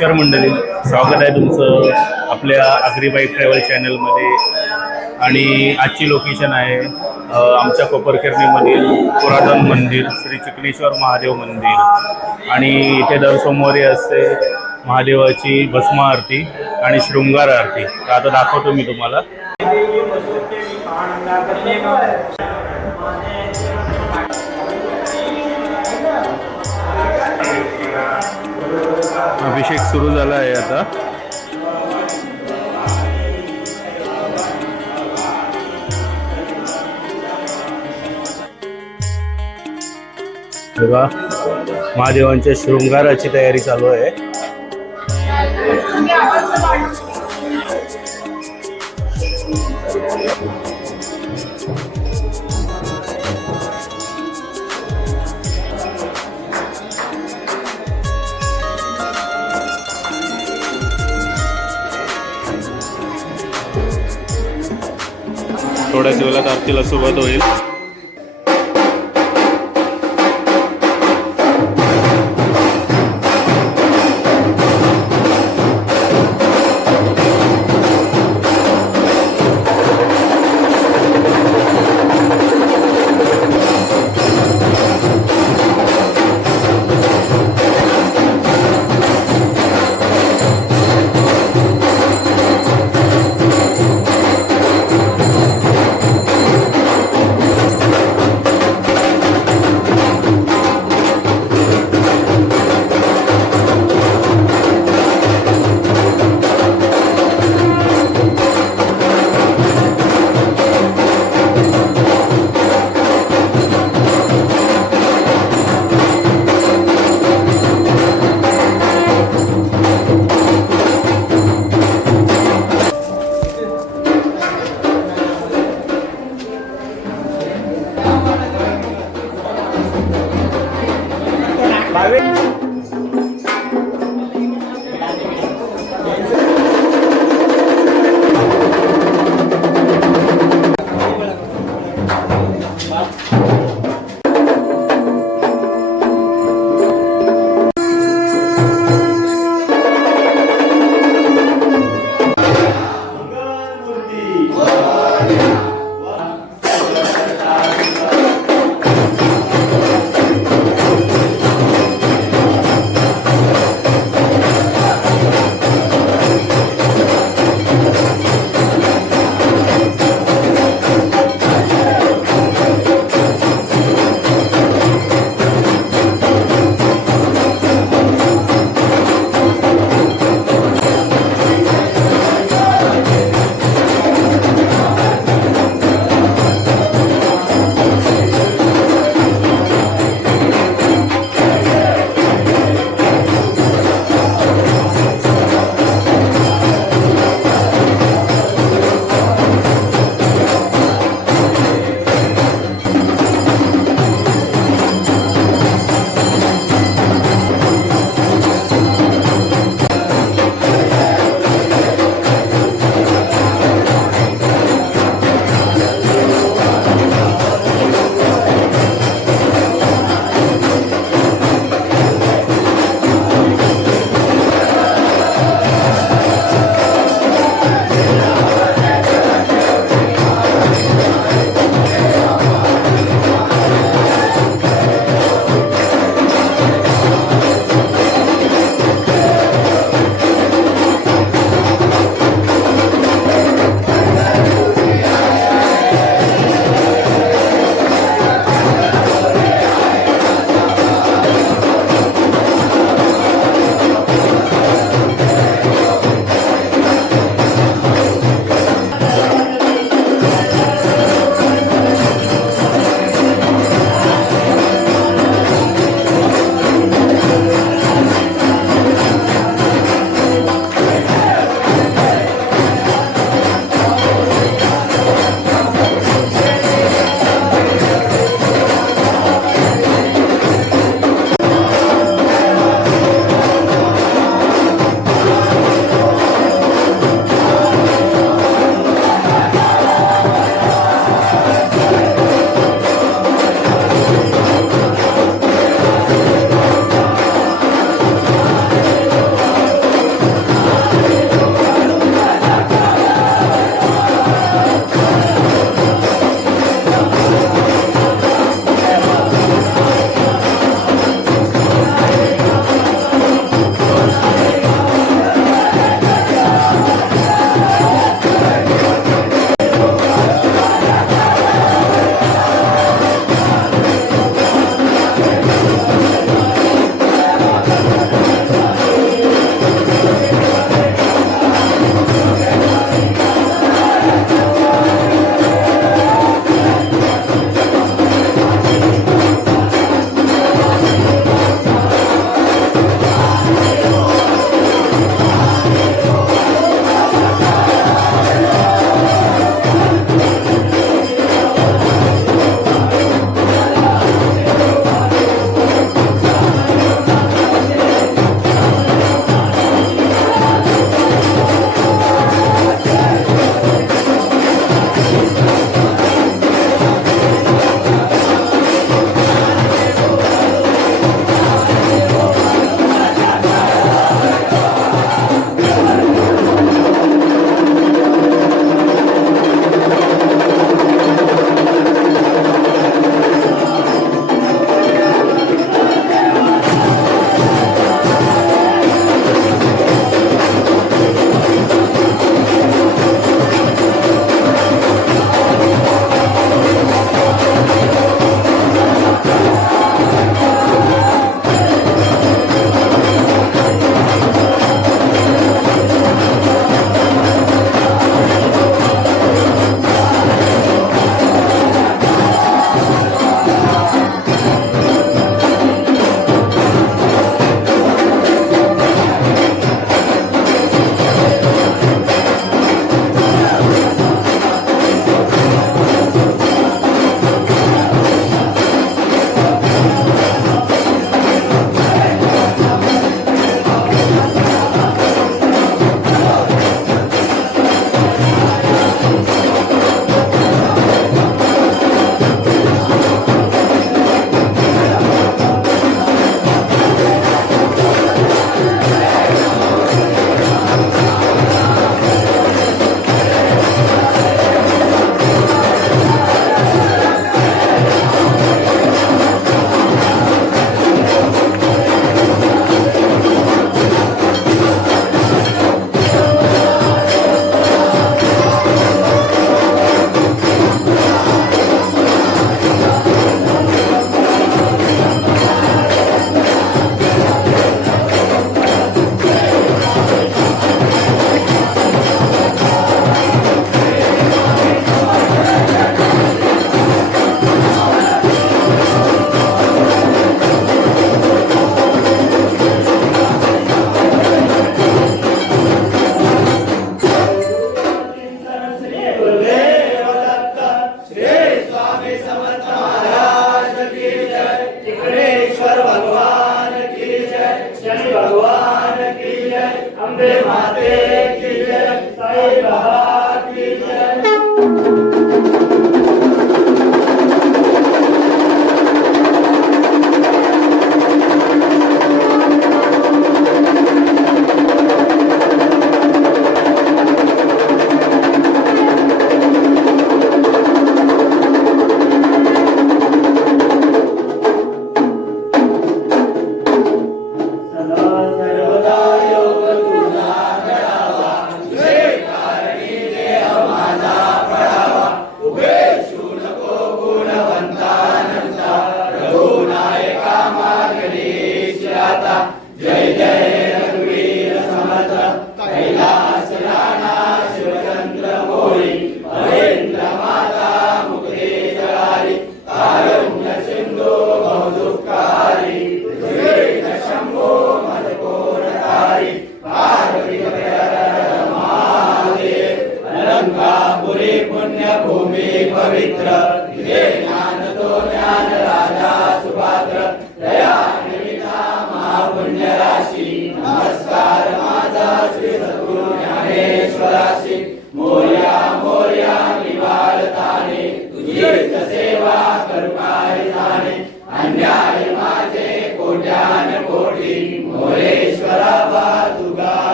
नमस्कार मंडळी. स्वागत आहे तुमचं आपल्या अग्रीबाईक ट्रॅव्हल चॅनलमध्ये आणि आजची लोकेशन आहे आमच्या कोपरखेरणीमधील पुरातन मंदिर श्री चिकणेश्वर महादेव मंदिर. आणि इथे दर सोमवारी असते महादेवाची भस्म आरती आणि शृंगार आरती तर आता दाखवतो मी तुम्हाला. अभिषेक सुरू झाला आहे आता. बघा महादेवांच्या शृंगाराची तयारी चालू आहे. थोड्याच वेळात आरतीला सुरुवात होईल. 还没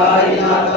Pai, na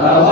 Allah.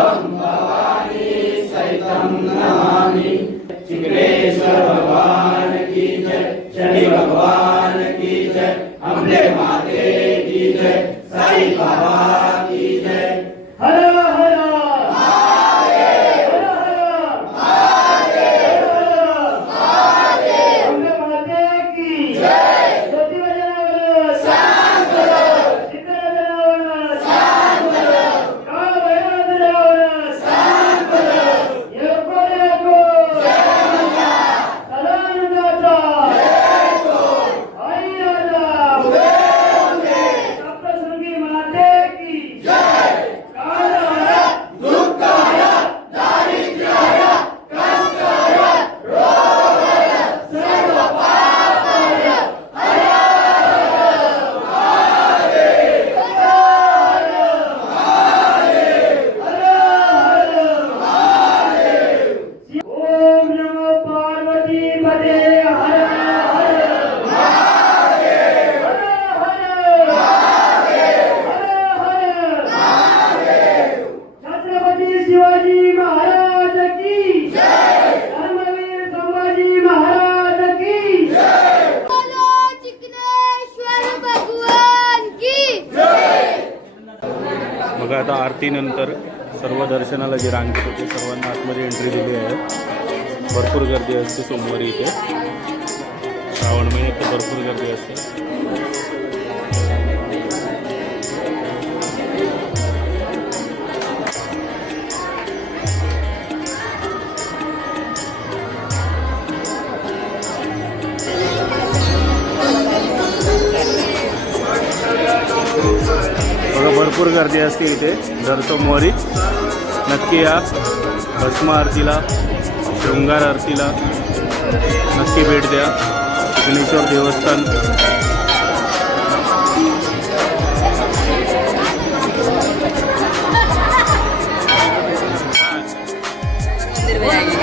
मग आता आरतीनंतर सर्व दर्शनाला जे रांगेत होते सर्वांना आतमध्ये एंट्री दिली आहे. भरपूर गर्दी असते सोमवारी इथे. श्रावण महिन्यात तर भरपूर गर्दी असते. भरपूर गर्दी असते इथे. धरतो मोहरी नक्की या. भस्म आरतीला शृंगार आरतीला नक्की भेट द्या. विघ्नेश्वर देवस्थान.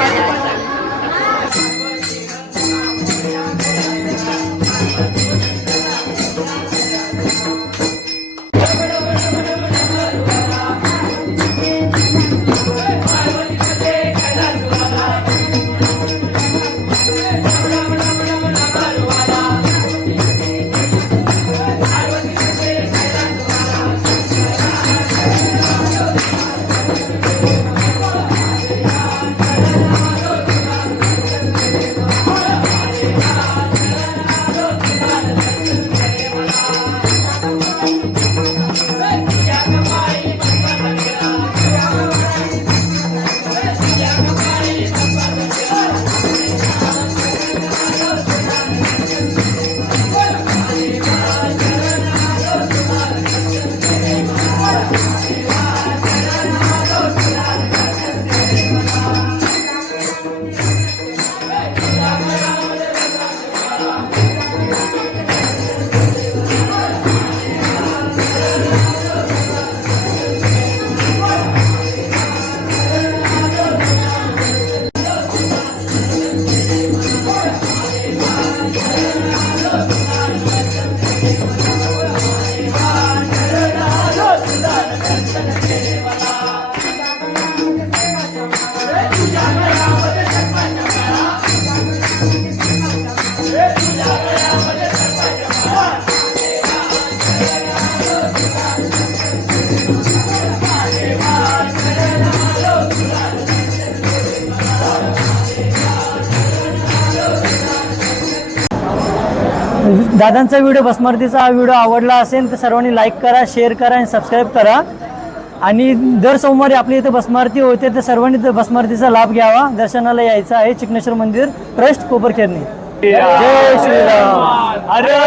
दादांचा व्हिडिओ भस्मारतीचा हा व्हिडिओ आवडला असेल तर सर्वांनी लाईक करा शेअर करा आणि सबस्क्राईब करा. आणि दर सोमवारी आपल्या इथे भस्मारती होते तर सर्वांनी ते भस्मारतीचा लाभ घ्यावा. दर्शनाला यायचं आहे चिकनेश्वर मंदिर ट्रस्ट कोपरखेरणी जय श्रीराम. अरे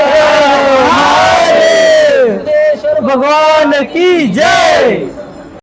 भगवान की जय.